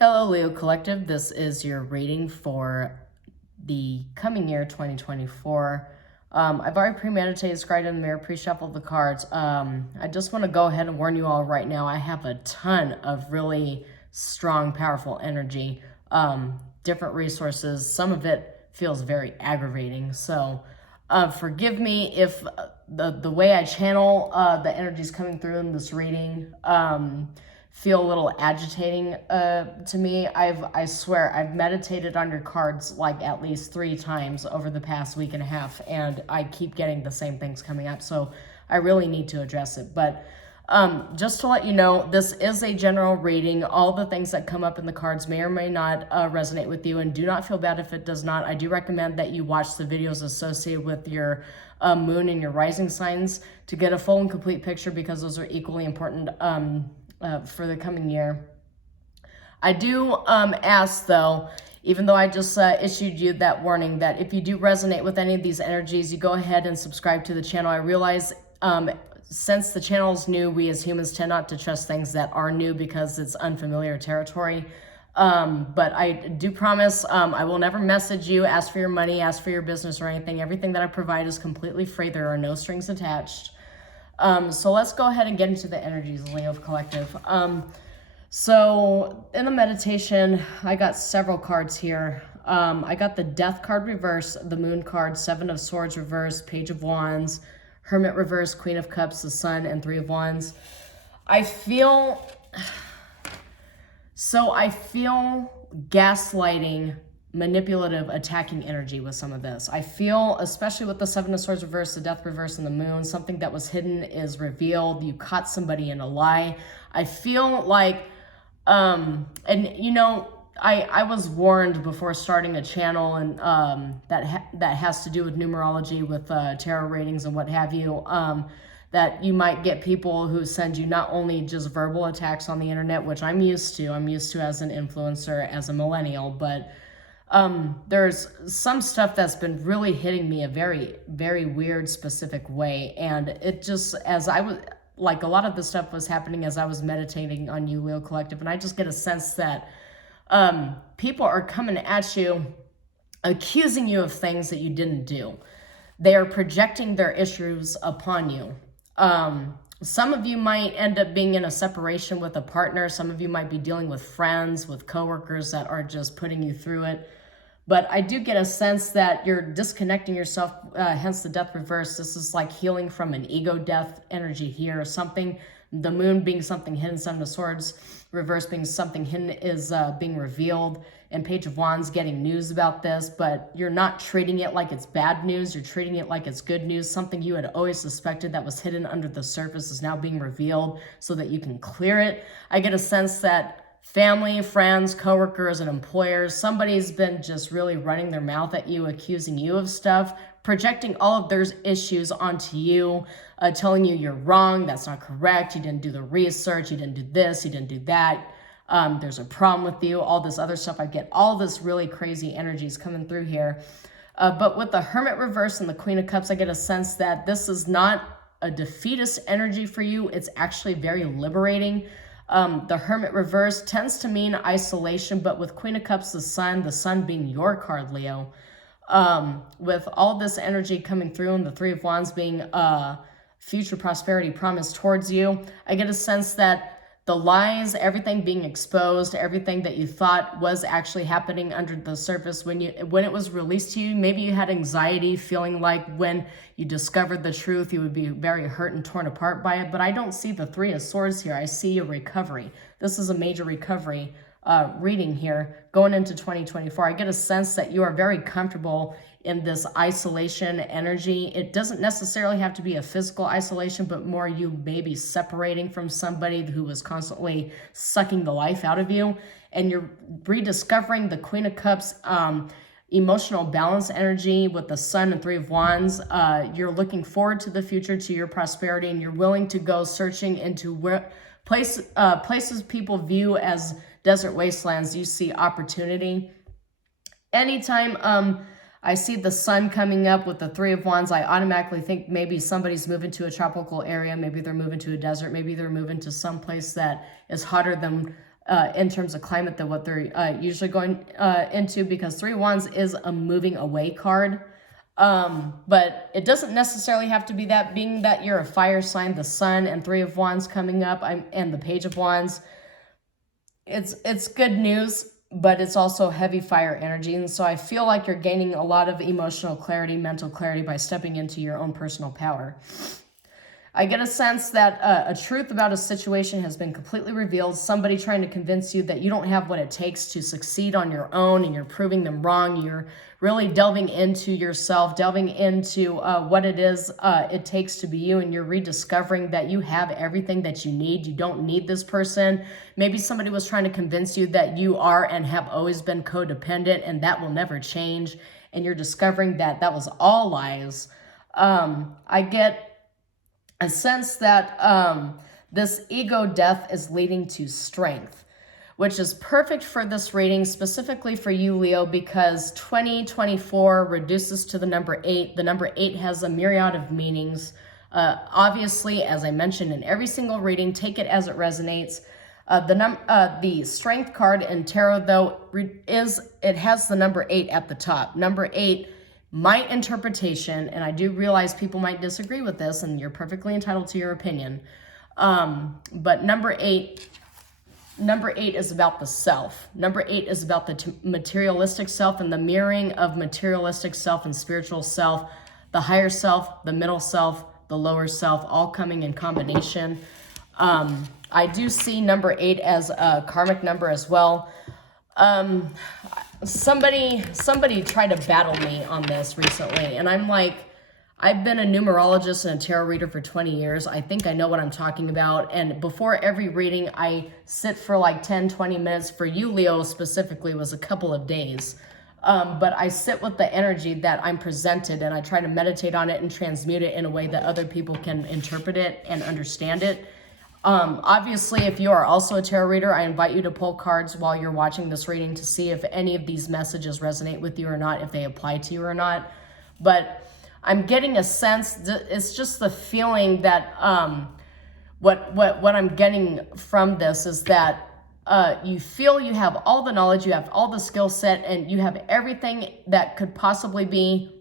Hello, Leo Collective. This is your reading for the coming year, 2024. I've already premeditated, scribed in the mirror, pre-shuffled the cards. I just want to go ahead and warn you all right now. I have a ton of really strong, powerful energy, different resources. Some of it feels very aggravating. So forgive me if the way I channel the energies coming through in this reading feel a little agitating to me. I swear I've meditated on your cards like at least 3 times over the past week and a half, and I keep getting the same things coming up, so I really need to address it. But just to let you know, this is a general reading. All the things that come up in the cards may or may not resonate with you, and do not feel bad if it does not. I do recommend that you watch the videos associated with your moon and your rising signs to get a full and complete picture, because those are equally important for the coming year. I do ask, though, even though I just issued you that warning, that if you do resonate with any of these energies, you go ahead and subscribe to the channel. I realize since the channel is new, we as humans tend not to trust things that are new because it's unfamiliar territory. But I do promise I will never message you, ask for your money, ask for your business or anything. Everything that I provide is completely free. There are no strings attached. So let's go ahead and get into the energies, Leo Collective. So in the meditation, I got several cards here. I got the Death card reverse, the Moon card, 7 of Swords reverse, Page of Wands, Hermit reverse, Queen of Cups, the Sun, and 3 of Wands. I feel gaslighting, manipulative, attacking energy with some of this. I feel, especially with the 7 of Swords reverse, the Death reverse, and the Moon, something that was hidden is revealed. You caught somebody in a lie. I feel like, and you know, I was warned before starting a channel, and that has to do with numerology, with tarot readings and what have you, that you might get people who send you not only just verbal attacks on the internet, which I'm used to as an influencer, as a millennial, but there's some stuff that's been really hitting me a very, very weird, specific way. And it just, as I was, like, a lot of the stuff was happening as I was meditating on you, Leo Collective, and I just get a sense that people are coming at you, accusing you of things that you didn't do. They are projecting their issues upon you. Some of you might end up being in a separation with a partner. Some of you might be dealing with friends, with coworkers that are just putting you through it. But I do get a sense that you're disconnecting yourself, hence the Death reverse. This is like healing from an ego death energy here, or something. The Moon being something hidden, 7 of Swords reverse being something hidden is being revealed, and Page of Wands getting news about this, but you're not treating it like it's bad news. You're treating it like it's good news. Something you had always suspected that was hidden under the surface is now being revealed so that you can clear it. I get a sense that family, friends, coworkers, and employers, somebody's been just really running their mouth at you, accusing you of stuff, projecting all of their issues onto you, telling you you're wrong, that's not correct, you didn't do the research, you didn't do this, you didn't do that, there's a problem with you, all this other stuff. I get all this really crazy energies coming through here. But with the Hermit reverse and the Queen of Cups, I get a sense that this is not a defeatist energy for you. It's actually very liberating. The Hermit reverse tends to mean isolation, but with Queen of Cups, the Sun being your card, Leo, with all this energy coming through, and the 3 of Wands being future prosperity promised towards you, I get a sense that the lies, everything being exposed, everything that you thought was actually happening under the surface, when it was released to you, maybe you had anxiety, feeling like when you discovered the truth, you would be very hurt and torn apart by it. But I don't see the 3 of Swords here. I see a recovery. This is a major recovery reading here going into 2024. I get a sense that you are very comfortable in this isolation energy. It doesn't necessarily have to be a physical isolation, but more you maybe separating from somebody who was constantly sucking the life out of you, and you're rediscovering the Queen of Cups emotional balance energy with the Sun and 3 of Wands. You're looking forward to the future, to your prosperity, and you're willing to go searching into where places people view as desert wastelands. You see opportunity. Anytime I see the Sun coming up with the 3 of Wands, I automatically think maybe somebody's moving to a tropical area. Maybe they're moving to a desert. Maybe they're moving to some place that is hotter than in terms of climate than what they're usually going into, because Three of Wands is a moving away card. But it doesn't necessarily have to be that, being that you're a fire sign, the Sun and Three of Wands coming up, and the Page of Wands. It's good news, but it's also heavy fire energy. And so I feel like you're gaining a lot of emotional clarity, mental clarity by stepping into your own personal power. I get a sense that a truth about a situation has been completely revealed. Somebody trying to convince you that you don't have what it takes to succeed on your own, and you're proving them wrong. You're really delving into yourself, delving into what it is it takes to be you, and you're rediscovering that you have everything that you need. You don't need this person. Maybe somebody was trying to convince you that you are and have always been codependent, and that will never change, and you're discovering that that was all lies. I get a sense that this ego death is leading to strength, which is perfect for this reading, specifically for you, Leo, because 2024 reduces to the number 8. The number 8 has a myriad of meanings. Obviously, as I mentioned in every single reading, take it as it resonates. The strength card in tarot, though, it has the number 8 at the top. Number 8, my interpretation, and I do realize people might disagree with this, and you're perfectly entitled to your opinion, but number 8 is about the self. Number 8 is about the materialistic self and the mirroring of materialistic self and spiritual self, the higher self, the middle self, the lower self, all coming in combination. I do see number 8 as a karmic number as well. Somebody tried to battle me on this recently, and I'm like, I've been a numerologist and a tarot reader for 20 years. I think I know what I'm talking about. And before every reading, I sit for like 10, 20 minutes. For you, Leo, specifically, was a couple of days. But I sit with the energy that I'm presented, and I try to meditate on it and transmute it in a way that other people can interpret it and understand it. Obviously, if you are also a tarot reader, I invite you to pull cards while you're watching this reading to see if any of these messages resonate with you or not, if they apply to you or not. But I'm getting a sense, it's just the feeling that what I'm getting from this is that you feel you have all the knowledge, you have all the skill set, and you have everything that could possibly be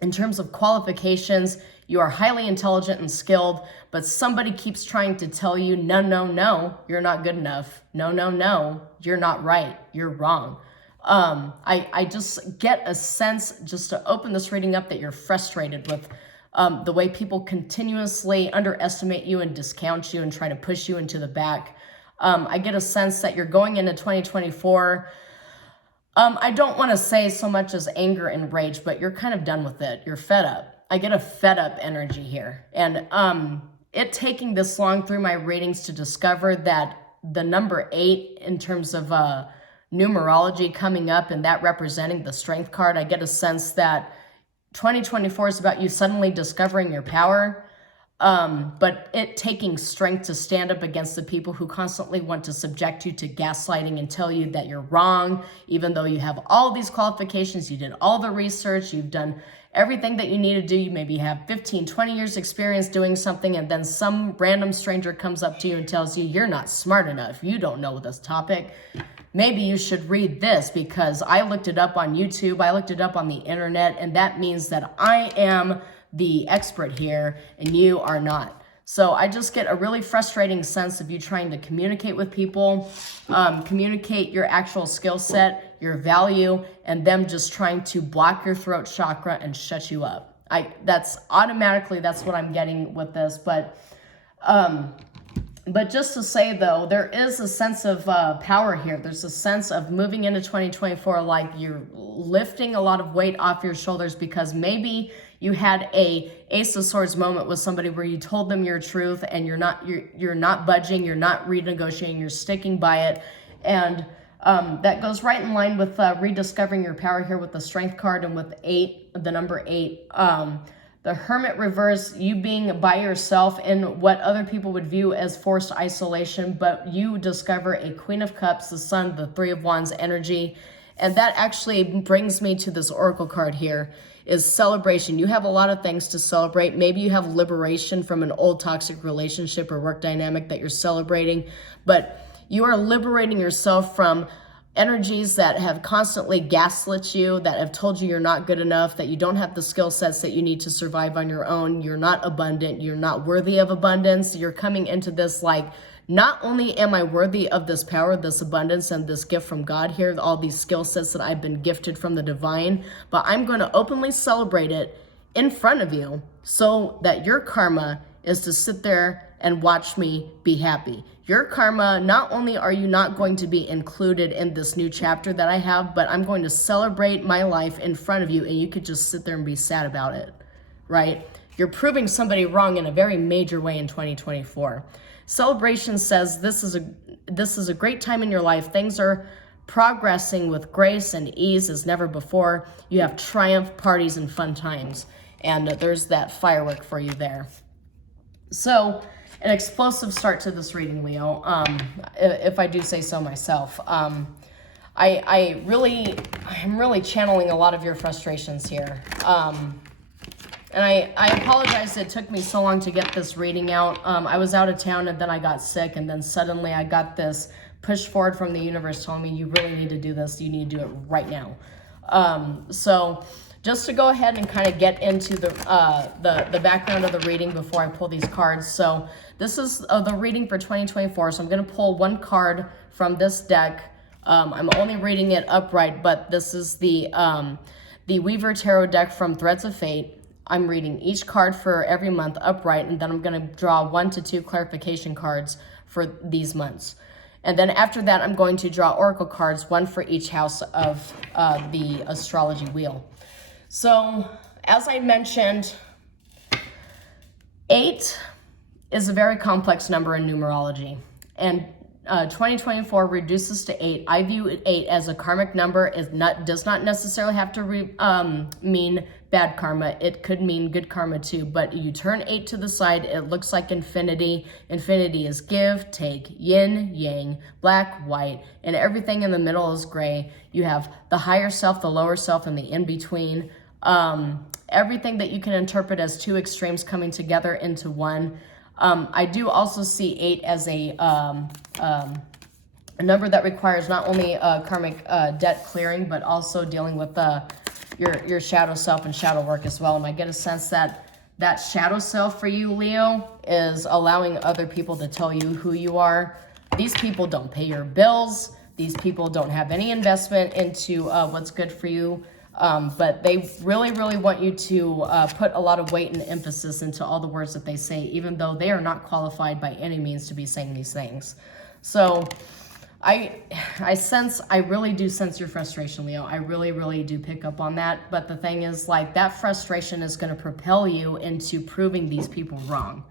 in terms of qualifications. You are highly intelligent and skilled, but somebody keeps trying to tell you, no, no, no, you're not good enough. No, no, no, you're not right. You're wrong. I just get a sense, just to open this reading up, that you're frustrated with the way people continuously underestimate you and discount you and try to push you into the back. I get a sense that you're going into 2024. I don't want to say so much as anger and rage, but you're kind of done with it. You're fed up. I get a fed up energy here. And it taking this long through my readings to discover that the number 8 in terms of numerology coming up and that representing the strength card, I get a sense that 2024 is about you suddenly discovering your power, but it taking strength to stand up against the people who constantly want to subject you to gaslighting and tell you that you're wrong, even though you have all these qualifications, you did all the research, you've done everything that you need to do. You maybe have 15, 20 years experience doing something, and then some random stranger comes up to you and tells you you're not smart enough, you don't know this topic. Maybe you should read this, because I looked it up on YouTube, I looked it up on the internet, and that means that I am the expert here and you are not. So I just get a really frustrating sense of you trying to communicate with people, communicate your actual skill set, your value, and them just trying to block your throat chakra and shut you up. That's what I'm getting with this. But just to say, though, there is a sense of power here. There's a sense of moving into 2024 like you're lifting a lot of weight off your shoulders, because maybe you had a Ace of Swords moment with somebody where you told them your truth and you're not budging, you're not renegotiating, you're sticking by it. And that goes right in line with rediscovering your power here with the Strength card and with 8, the number 8. The Hermit reverse, you being by yourself in what other people would view as forced isolation, but you discover a Queen of Cups, the Sun, the Three of Wands energy. And that actually brings me to this Oracle card here, is celebration. You have a lot of things to celebrate. Maybe you have liberation from an old toxic relationship or work dynamic that you're celebrating, but You are liberating yourself from energies that have constantly gaslit you, that have told you you're not good enough, that you don't have the skill sets that you need to survive on your own. You're not abundant. You're not worthy of abundance. You're coming into this like, not only am I worthy of this power, this abundance, and this gift from God here, all these skill sets that I've been gifted from the divine, but I'm going to openly celebrate it in front of you so that your karma is to sit there and watch me be happy. Your karma, not only are you not going to be included in this new chapter that I have, but I'm going to celebrate my life in front of you, and you could just sit there and be sad about it, right? You're proving somebody wrong in a very major way in 2024. Celebration says this is a great time in your life. Things are progressing with grace and ease as never before. You have triumph parties and fun times. And there's that firework for you there. So, an explosive start to this reading, Leo, if I do say so myself. I'm really channeling a lot of your frustrations here. And I apologize it took me so long to get this reading out. I was out of town and then I got sick, and then suddenly I got this push forward from the universe telling me you really need to do this. You need to do it right now. So just to go ahead and kind of get into the background of the reading before I pull these cards. So this is the reading for 2024. So I'm going to pull one card from this deck. I'm only reading it upright, but this is the Weaver Tarot deck from Threads of Fate. I'm reading each card for every month upright, and then I'm going to draw 1 to 2 clarification cards for these months. And then after that, I'm going to draw oracle cards, 1 for each house of the astrology wheel. So, as I mentioned, 8 is a very complex number in numerology. And 2024 reduces to 8. I view 8 as a karmic number. It does not necessarily have to mean bad karma. It could mean good karma too. But you turn 8 to the side, it looks like infinity. Infinity is give, take, yin, yang, black, white, and everything in the middle is gray. You have the higher self, the lower self, and the in-between. Everything that you can interpret as 2 extremes coming together into one. I do also see 8 as a number that requires not only karmic debt clearing, but also dealing with your shadow self and shadow work as well. And I get a sense that that shadow self for you, Leo, is allowing other people to tell you who you are. These people don't pay your bills. These people don't have any investment into what's good for you. But they really, really want you to put a lot of weight and emphasis into all the words that they say, even though they are not qualified by any means to be saying these things. So I really do sense your frustration, Leo. I really, really do pick up on that. But the thing is, like, that frustration is going to propel you into proving these people wrong.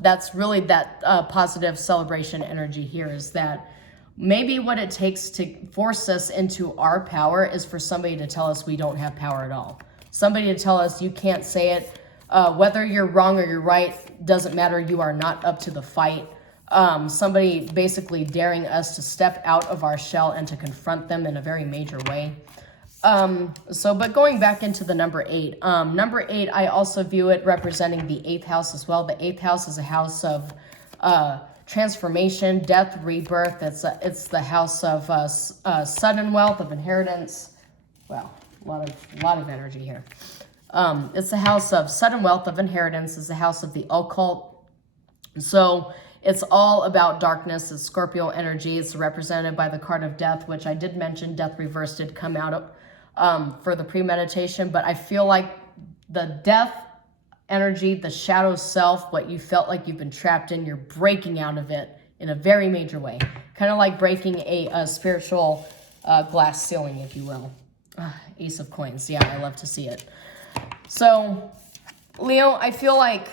That's really that positive celebration energy here, is that maybe what it takes to force us into our power is for somebody to tell us we don't have power at all. Somebody to tell us you can't say it. Whether you're wrong or you're right, doesn't matter. You are not up to the fight. Somebody basically daring us to step out of our shell and to confront them in a very major way. But going back into the number 8. Number 8, I also view it representing the 8th house as well. The 8th house is a house of transformation, death, rebirth. It's the house of sudden wealth, of inheritance. Well, a lot of energy here. It's the house of sudden wealth, of inheritance. It's the house of the occult. So it's all about darkness. It's Scorpio energy. It's represented by the card of death, which I did mention. Death reversed did come out for the premeditation, but I feel like the death energy, the shadow self, what you felt like you've been trapped in, you're breaking out of it in a very major way. Kind of like breaking a spiritual glass ceiling, if you will. Ace of coins. Yeah, I love to see it. So, Leo, I feel like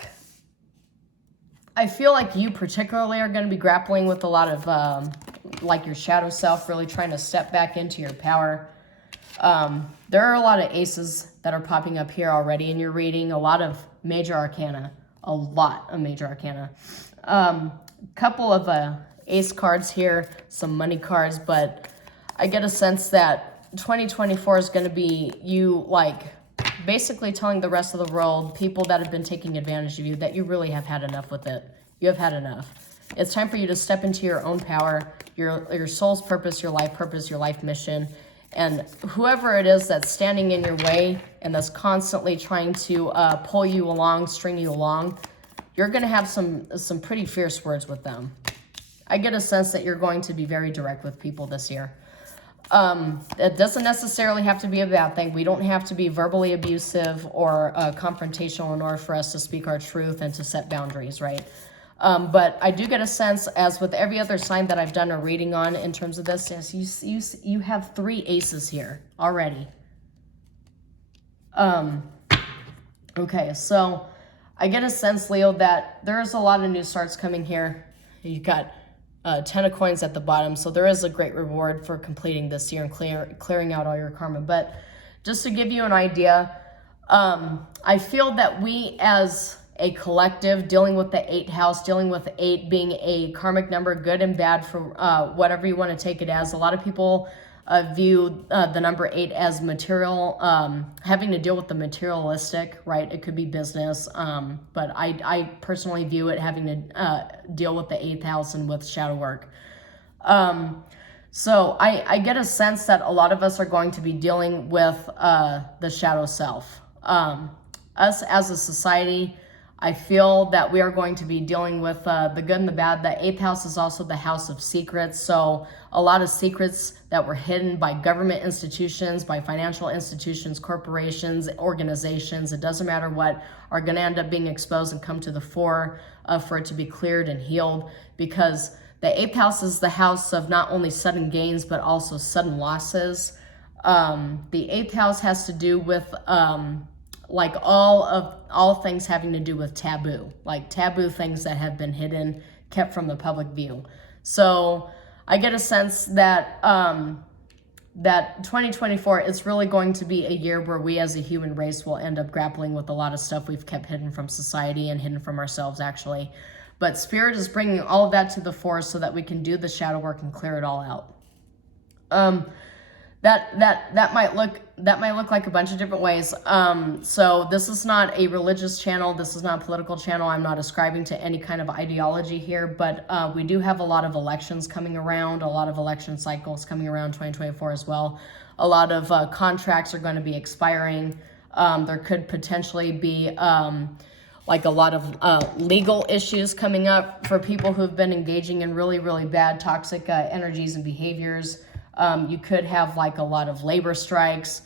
you particularly are going to be grappling with a lot of, like, your shadow self, really trying to step back into your power. There are a lot of aces that are popping up here already in your reading, a lot of major arcana, couple of ace cards here, some money cards, but I get a sense that 2024 is going to be you, like, basically telling the rest of the world, people that have been taking advantage of you, that you really have had enough with it. You have had enough. It's time for you to step into your own power, your soul's purpose, your life mission. And whoever it is that's standing in your way and that's constantly trying to pull you along, string you along, you're going to have some pretty fierce words with them. I get a sense that you're going to be very direct with people this year. It doesn't necessarily have to be a bad thing. We don't have to be verbally abusive or confrontational in order for us to speak our truth and to set boundaries, right? But I do get a sense, as with every other sign that I've done a reading on in terms of this, is you have 3 aces here already. Okay, so I get a sense, Leo, that there's a lot of new starts coming here. You got 10 of coins at the bottom, so there is a great reward for completing this year and clearing out all your karma. But just to give you an idea, I feel that we as a collective, dealing with the 8th house, dealing with 8 being a karmic number, good and bad for whatever you want to take it as. A lot of people view the number 8 as material, having to deal with the materialistic, right? It could be business, but I personally view it having to deal with the 8th house and with shadow work. So I get a sense that a lot of us are going to be dealing with the shadow self. Us as a society, I feel that we are going to be dealing with the good and the bad. The 8th house is also the house of secrets. So a lot of secrets that were hidden by government institutions, by financial institutions, corporations, organizations, it doesn't matter what, are going to end up being exposed and come to the fore for it to be cleared and healed. Because the 8th house is the house of not only sudden gains, but also sudden losses. The 8th house has to do with like all things having to do with taboo, like taboo things that have been hidden, kept from the public view. So I get a sense that that 2024 is really going to be a year where we as a human race will end up grappling with a lot of stuff we've kept hidden from society and hidden from ourselves, actually. But Spirit is bringing all of that to the fore so that we can do the shadow work and clear it all out. That might look like a bunch of different ways. So this is not a religious channel. This is not a political channel. I'm not ascribing to any kind of ideology here, but we do have a lot of elections coming around, a lot of election cycles coming around 2024 as well. A lot of contracts are going to be expiring. There could potentially be like a lot of legal issues coming up for people who've been engaging in really, really bad toxic energies and behaviors. You could have like a lot of labor strikes.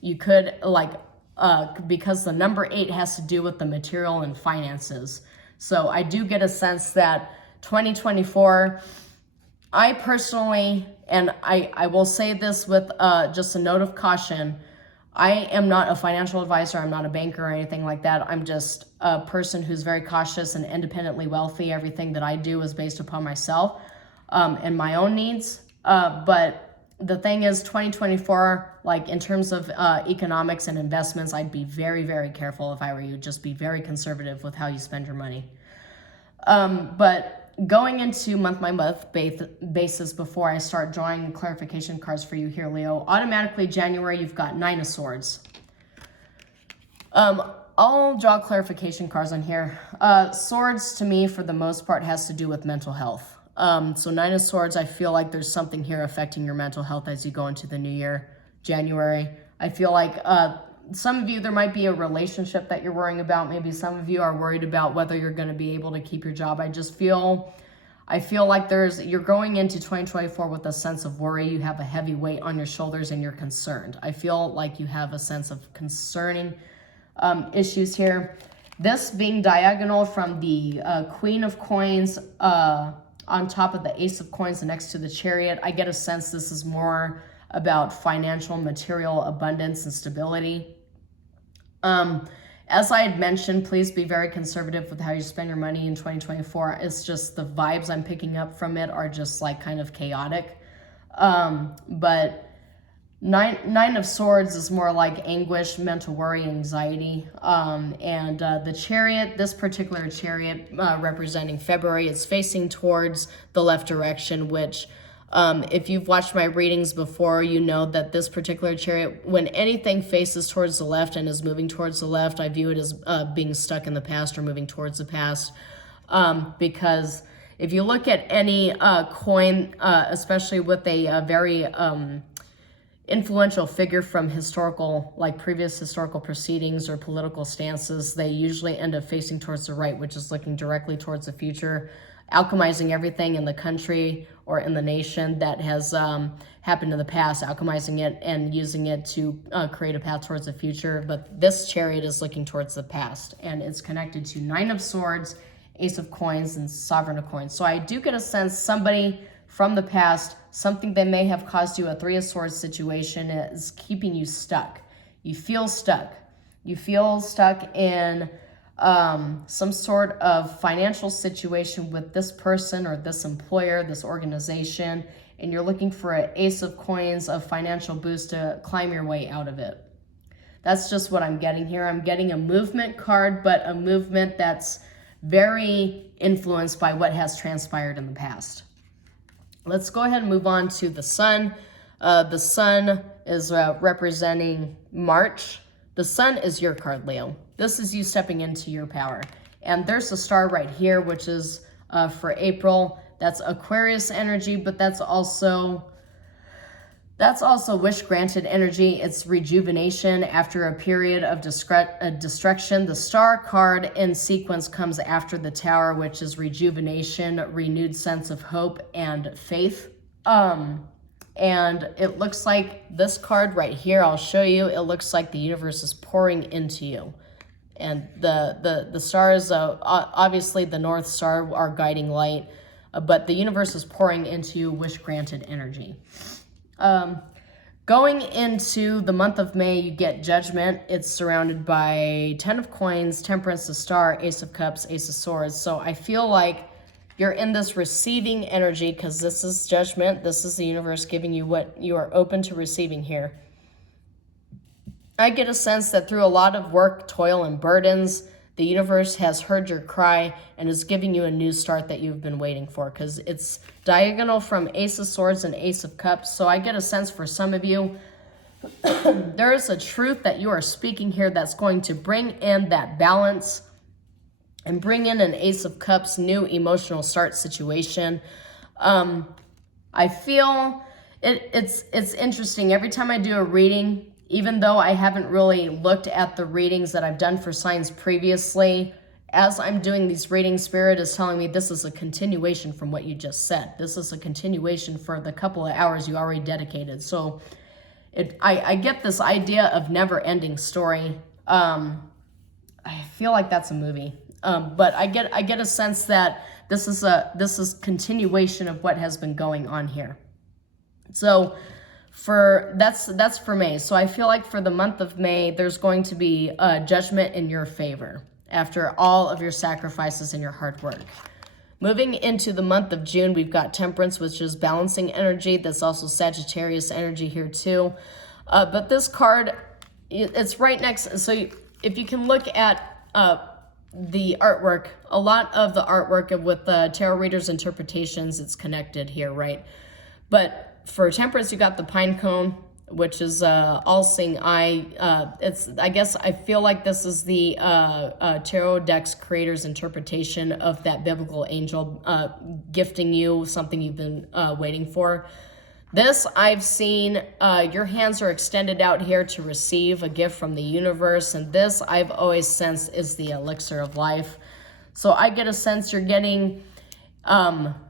You could because the number 8 has to do with the material and finances. So I do get a sense that 2024, I personally, and I will say this with just a note of caution, I am not a financial advisor. I'm not a banker or anything like that. I'm just a person who's very cautious and independently wealthy. Everything that I do is based upon myself and my own needs. But the thing is, 2024, like in terms of economics and investments, I'd be very, very careful if I were you. Just be very conservative with how you spend your money. But going into month-by-month basis before I start drawing clarification cards for you here, Leo, automatically January, you've got 9 of Swords. I'll draw clarification cards on here. Swords, to me, for the most part, has to do with mental health. So 9 of Swords, I feel like there's something here affecting your mental health as you go into the new year, January. I feel like some of you, there might be a relationship that you're worrying about. Maybe some of you are worried about whether you're going to be able to keep your job. I feel like you're going into 2024 with a sense of worry. You have a heavy weight on your shoulders and you're concerned. I feel like you have a sense of concerning issues here. This being diagonal from the Queen of Coins on top of the Ace of Coins next to the Chariot, I get a sense this is more about financial, material abundance and stability. As I had mentioned, please be very conservative with how you spend your money in 2024. It's just the vibes I'm picking up from it are just like kind of chaotic. But Nine of Swords is more like anguish, mental worry, anxiety. And the Chariot, this particular Chariot representing February, is facing towards the left direction, which if you've watched my readings before, you know that this particular Chariot, when anything faces towards the left and is moving towards the left, I view it as being stuck in the past or moving towards the past. because if you look at any coin, especially with a very influential figure from historical, like previous historical proceedings or political stances, they usually end up facing towards the right, which is looking directly towards the future, alchemizing everything in the country or in the nation that has happened in the past, alchemizing it and using it to create a path towards the future. But this chariot is looking towards the past, and it's connected to Nine of Swords, Ace of Coins, and Sovereign of Coins. So I do get a sense somebody from the past, something that may have caused you a Three of Swords situation, is keeping you stuck. You feel stuck. You feel stuck in some sort of financial situation with this person or this employer, this organization, and you're looking for an Ace of Coins of financial boost to climb your way out of it. That's just what I'm getting here. I'm getting a movement card, but a movement that's very influenced by what has transpired in the past. Let's go ahead and move on to the sun. The sun is representing March. The sun is your card, Leo. This is you stepping into your power. And there's a star right here, which is for April. That's Aquarius energy, but that's also wish granted energy. It's rejuvenation after a period of destruction. The star card in sequence comes after the tower, which is rejuvenation, renewed sense of hope and faith. And it looks like this card right here, I'll show you, it looks like the universe is pouring into you. And the stars, obviously the North Star, our guiding light, but the universe is pouring into you wish granted energy. Going into the month of May, you get Judgment. It's surrounded by 10 of Coins, Temperance, the Star, Ace of Cups, Ace of Swords. So I feel like you're in this receiving energy because this is Judgment. This is the universe giving you what you are open to receiving here. I get a sense that through a lot of work, toil, and burdens, the universe has heard your cry and is giving you a new start that you've been waiting for, because it's diagonal from Ace of Swords and Ace of Cups. So I get a sense for some of you, there is a truth that you are speaking here that's going to bring in that balance and bring in an Ace of Cups new emotional start situation. I feel it's interesting. Every time I do a reading, even though I haven't really looked at the readings that I've done for signs previously, as I'm doing these readings, Spirit is telling me this is a continuation from what you just said. This is a continuation for the couple of hours you already dedicated. So I get this idea of never-ending story. I feel like that's a movie. But I get a sense that this is continuation of what has been going on here. So that's for May. So I feel like for the month of May, there's going to be a judgment in your favor after all of your sacrifices and your hard work. Moving into the month of June, we've got Temperance, which is balancing energy. That's also Sagittarius energy here too. But this card, it's right next. So if you can look at the artwork, a lot of the artwork with the tarot readers' interpretations, it's connected here, right? But for Temperance, you got the pine cone, which is all-seeing eye. I guess I feel like this is the tarot deck's creator's interpretation of that biblical angel gifting you something you've been waiting for. This, I've seen, your hands are extended out here to receive a gift from the universe, and this I've always sensed is the elixir of life. So I get a sense you're getting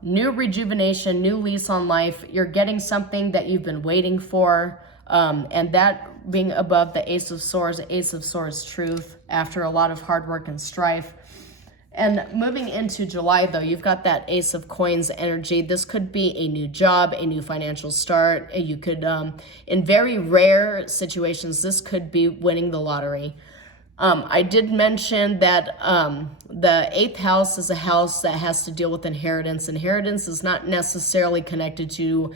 new rejuvenation, new lease on life. You're getting something that you've been waiting for, and that being above the Ace of Swords truth after a lot of hard work and strife. And moving into July, though, you've got that Ace of Coins energy. This could be a new job, a new financial start. You could, in very rare situations, this could be winning the lottery. I did mention that the 8th house is a house that has to deal with inheritance. Inheritance is not necessarily connected to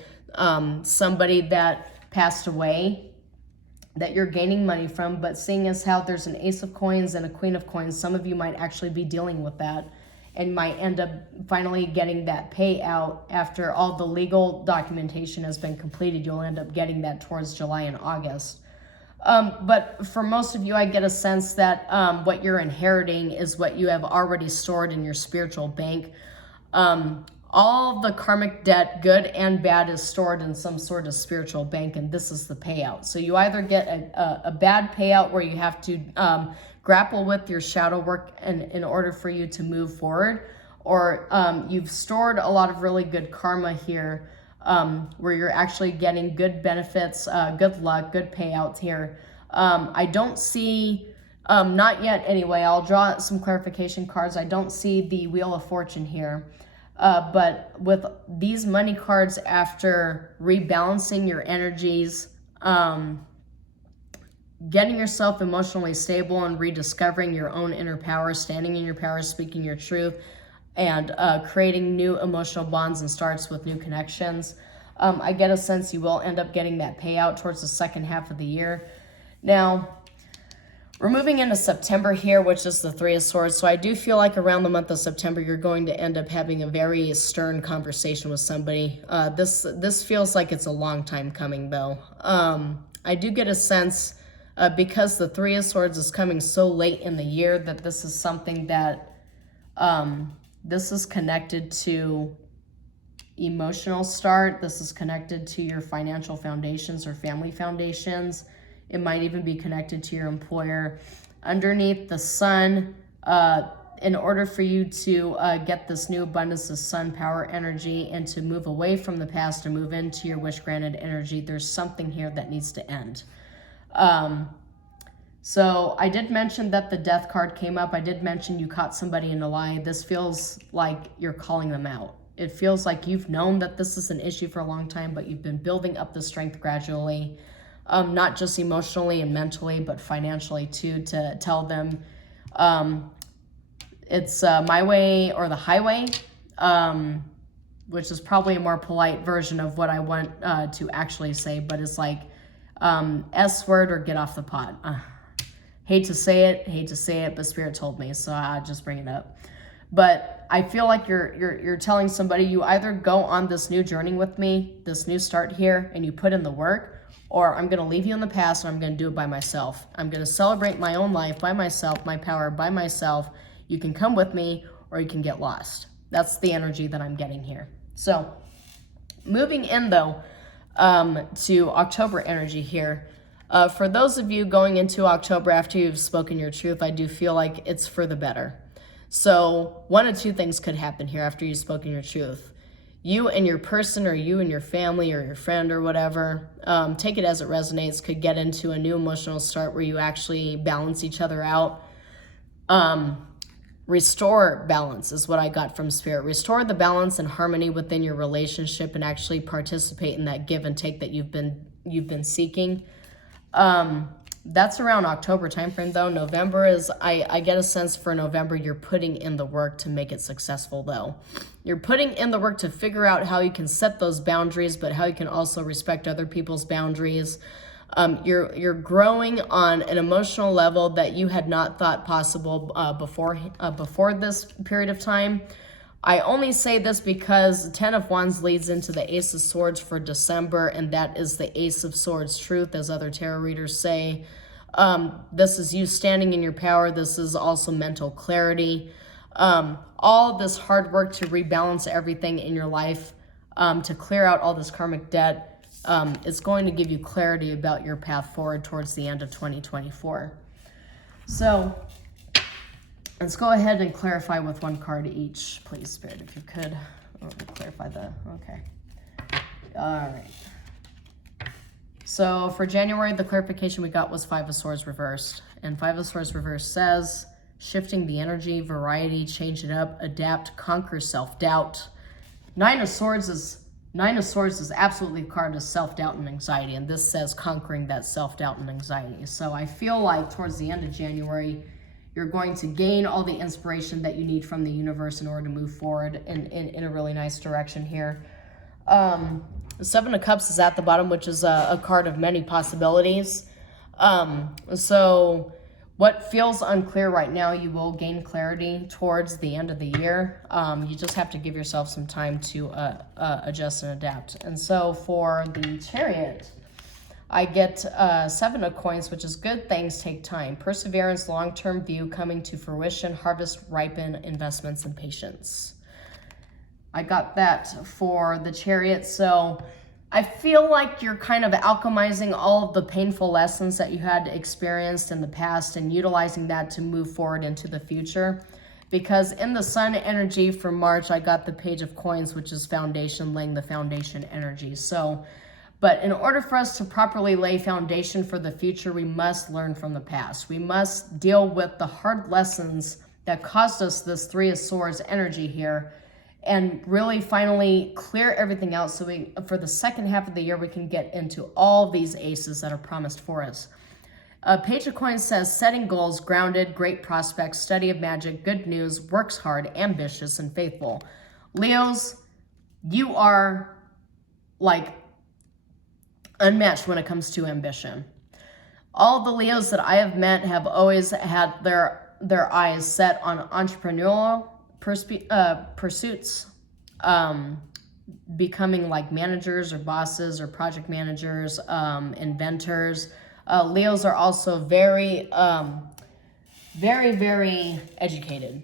somebody that passed away that you're gaining money from, but seeing as how there's an Ace of Coins and a Queen of Coins, some of you might actually be dealing with that and might end up finally getting that payout after all the legal documentation has been completed. You'll end up getting that towards July and August. But for most of you, I get a sense that what you're inheriting is what you have already stored in your spiritual bank. All the karmic debt, good and bad, is stored in some sort of spiritual bank, and this is the payout. So you either get a bad payout where you have to grapple with your shadow work in order for you to move forward, or you've stored a lot of really good karma here, where you're actually getting good benefits, good luck, good payouts here. I don't see, not yet anyway, I'll draw some clarification cards. I don't see the Wheel of Fortune here. But with these money cards, after rebalancing your energies, getting yourself emotionally stable and rediscovering your own inner power, standing in your power, speaking your truth, and creating new emotional bonds and starts with new connections, I get a sense you will end up getting that payout towards the second half of the year. Now, we're moving into September here, which is the Three of Swords. So I do feel like around the month of September, you're going to end up having a very stern conversation with somebody. This feels like it's a long time coming, though. I do get a sense, because the Three of Swords is coming so late in the year, that this is something that this is connected to emotional start. This is connected to your financial foundations or family foundations. It might even be connected to your employer. Underneath the sun, in order for you to get this new abundance of sun power energy and to move away from the past and move into your wish-granted energy, there's something here that needs to end. So I did mention that the death card came up. I did mention you caught somebody in a lie. This feels like you're calling them out. It feels like you've known that this is an issue for a long time, but you've been building up the strength gradually. Not just emotionally and mentally, but financially too, to tell them it's my way or the highway, which is probably a more polite version of what I want to actually say, but it's like S word or get off the pot. Hate to say it, but Spirit told me, so I'll just bring it up. But I feel like you're telling somebody, you either go on this new journey with me, this new start here, and you put in the work, or I'm going to leave you in the past and I'm going to do it by myself. I'm going to celebrate my own life by myself, my power by myself. You can come with me or you can get lost. That's the energy that I'm getting here. So moving in though to October energy here. For those of you going into October after you've spoken your truth, I do feel like it's for the better. So one of two things could happen here after you've spoken your truth. You and your person, or you and your family or your friend or whatever, take it as it resonates, could get into a new emotional start where you actually balance each other out. Restore balance is what I got from Spirit. Restore the balance and harmony within your relationship and actually participate in that give and take that you've been seeking. That's around October timeframe though. November is, I get a sense for November, you're putting in the work to make it successful though. You're putting in the work to figure out how you can set those boundaries, but how you can also respect other people's boundaries. You're growing on an emotional level that you had not thought possible before this period of time. I only say this because 10 of Wands leads into the Ace of Swords for December, and that is the Ace of Swords truth, as other tarot readers say. This is you standing in your power. This is also mental clarity. All this hard work to rebalance everything in your life, to clear out all this karmic debt, is going to give you clarity about your path forward towards the end of 2024. So let's go ahead and clarify with one card each, please, Spirit, if you could. Clarify okay. All right. So for January, the clarification we got was Five of Swords reversed. And Five of Swords reversed says, shifting the energy, variety, change it up, adapt, conquer self-doubt. Nine of Swords is absolutely a card of self-doubt and anxiety. And this says conquering that self-doubt and anxiety. So I feel like towards the end of January, you're going to gain all the inspiration that you need from the universe in order to move forward in a really nice direction here. The Seven of Cups is at the bottom, which is a card of many possibilities. So what feels unclear right now, you will gain clarity towards the end of the year. You just have to give yourself some time to adjust and adapt. And so for the Chariot, I get 7 of coins, which is good things take time. Perseverance, long-term view coming to fruition, harvest, ripen, investments, and patience. I got that for the Chariot. So I feel like you're kind of alchemizing all of the painful lessons that you had experienced in the past and utilizing that to move forward into the future. Because in the Sun energy for March, I got the Page of Coins, which is foundation, laying the foundation energy. So, but in order for us to properly lay foundation for the future, we must learn from the past. We must deal with the hard lessons that caused us this Three of Swords energy here, and really finally clear everything out so we, for the second half of the year, we can get into all these aces that are promised for us. Page of Coins says, setting goals, grounded, great prospects, study of magic, good news, works hard, ambitious, and faithful. Leos, you are like unmatched when it comes to ambition. All the Leos that I have met have always had their eyes set on entrepreneurial pursuits, becoming like managers or bosses or project managers, inventors. Leos are also very, very educated.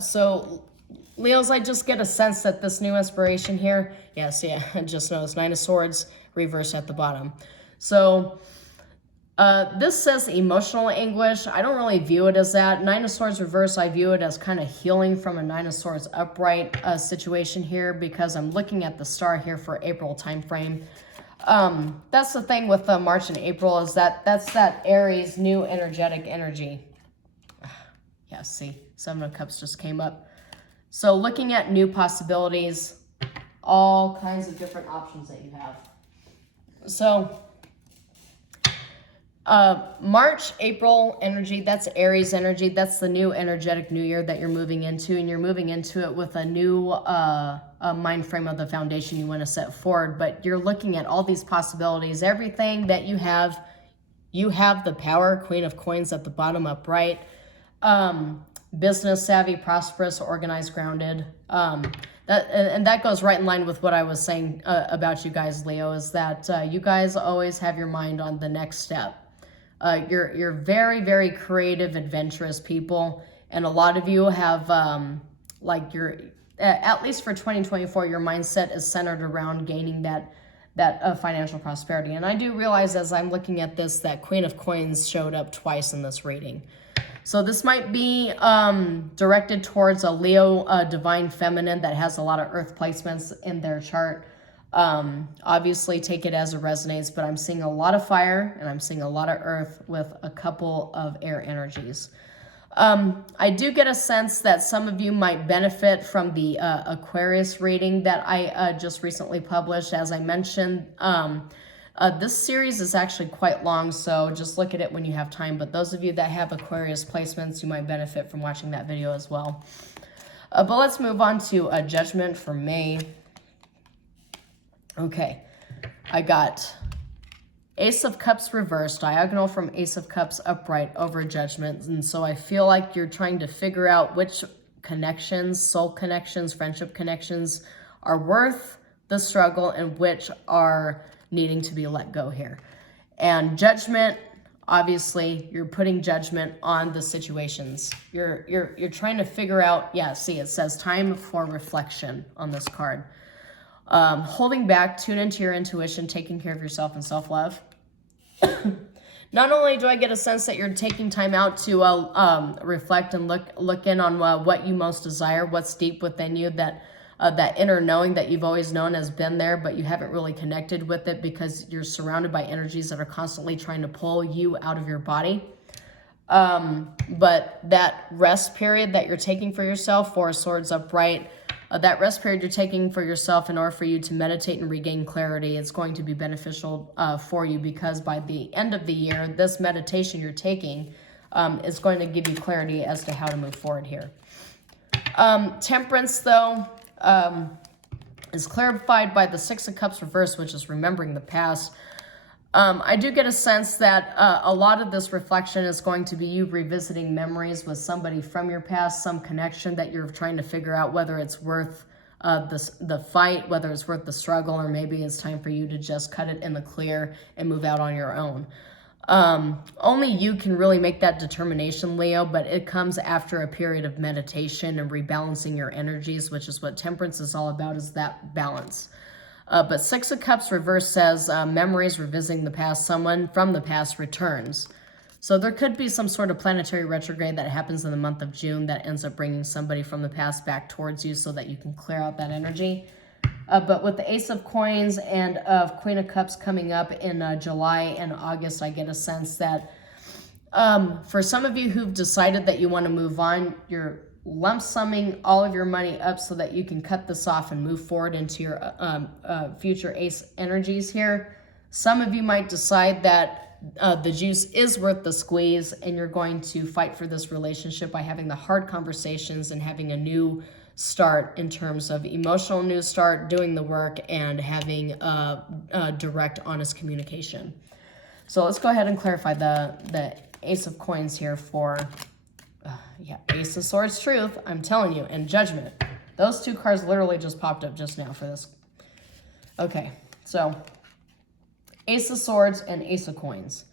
So Leos, I just get a sense that this new inspiration here, yes, yeah, I just noticed 9 of Swords reversed at the bottom. So this says emotional anguish. I don't really view it as that. 9 of Swords reverse, I view it as kind of healing from a 9 of Swords upright situation here, because I'm looking at the star here for April time frame. That's the thing with March and April, is that's that Aries new energetic energy. Yeah, see, 7 of Cups just came up. So looking at new possibilities, all kinds of different options that you have. So March, April energy, that's Aries energy. That's the new energetic new year that you're moving into, and you're moving into it with a new mind frame of the foundation you want to set forward. But you're looking at all these possibilities, everything that you have the power, Queen of Coins at the bottom upright, business savvy, prosperous, organized, grounded. That goes right in line with what I was saying about you guys, Leo, is that you guys always have your mind on the next step. You're very creative, adventurous people, and a lot of you have like your at least for 2024, your mindset is centered around gaining that financial prosperity. And I do realize as I'm looking at this that Queen of Coins showed up twice in this reading. So this might be directed towards a Leo divine feminine that has a lot of earth placements in their chart. Obviously take it as it resonates, but I'm seeing a lot of fire and I'm seeing a lot of earth with a couple of air energies. I do get a sense that some of you might benefit from the Aquarius reading that I just recently published. As I mentioned, this series is actually quite long, so just look at it when you have time. But those of you that have Aquarius placements, you might benefit from watching that video as well. But let's move on to a judgment for May. Okay, I got Ace of Cups reversed, diagonal from Ace of Cups upright over Judgment. And so I feel like you're trying to figure out which connections, soul connections, friendship connections are worth the struggle and which are needing to be let go here. And Judgment, obviously, you're putting judgment on the situations. You're trying to figure out, yeah, see, it says time for reflection on this card. Holding back, tune into your intuition, taking care of yourself, and self-love. Not only do I get a sense that you're taking time out to reflect and look in on what you most desire, what's deep within you, that inner knowing that you've always known has been there, but you haven't really connected with it because you're surrounded by energies that are constantly trying to pull you out of your body. But that rest period that you're taking for yourself, 4 of Swords upright, that rest period you're taking for yourself in order for you to meditate and regain clarity is going to be beneficial for you, because by the end of the year, this meditation you're taking is going to give you clarity as to how to move forward here. Temperance, though, is clarified by the 6 of Cups reversed, which is remembering the past. I do get a sense that a lot of this reflection is going to be you revisiting memories with somebody from your past, some connection that you're trying to figure out whether it's worth the fight, whether it's worth the struggle, or maybe it's time for you to just cut it in the clear and move out on your own. Only you can really make that determination, Leo, but it comes after a period of meditation and rebalancing your energies, which is what temperance is all about, is that balance. But Six of Cups reverse says memories, revisiting the past, someone from the past returns. So there could be some sort of planetary retrograde that happens in the month of June that ends up bringing somebody from the past back towards you so that you can clear out that energy. But with the Ace of Coins and Queen of Cups coming up in July and August, I get a sense that for some of you who've decided that you want to move on, you're lump summing all of your money up so that you can cut this off and move forward into your future ace energies here. Some of you might decide that the juice is worth the squeeze, and you're going to fight for this relationship by having the hard conversations and having a new start in terms of emotional new start, doing the work, and having direct, honest communication. So let's go ahead and clarify the Ace of Coins here for, Ace of Swords, Truth, I'm telling you, and Judgment. Those two cards literally just popped up just now for this. Okay, so Ace of Swords and Ace of Coins.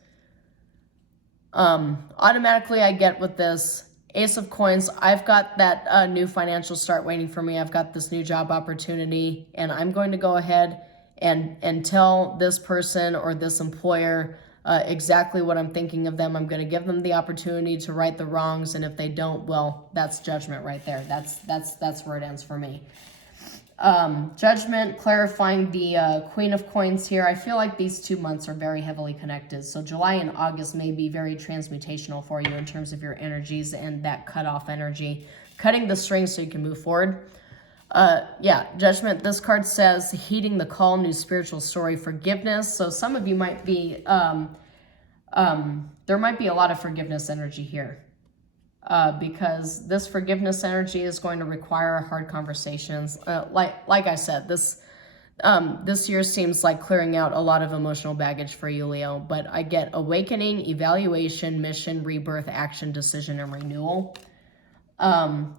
Automatically I get with this Ace of Coins, I've got that new financial start waiting for me. I've got this new job opportunity, and I'm going to go ahead and tell this person or this employer exactly what I'm thinking of them. I'm going to give them the opportunity to right the wrongs, and if they don't, well, that's Judgment right there. That's where it ends for me. Judgment, clarifying the Queen of Coins here. I feel like these 2 months are very heavily connected. So July and August may be very transmutational for you in terms of your energies and that cutoff energy, cutting the strings so you can move forward. Judgment, this card says heeding the call, new spiritual story, forgiveness. So some of you might be, there might be a lot of forgiveness energy here. Because this forgiveness energy is going to require hard conversations. Like I said, this year seems like clearing out a lot of emotional baggage for you, Leo. But I get awakening, evaluation, mission, rebirth, action, decision, and renewal.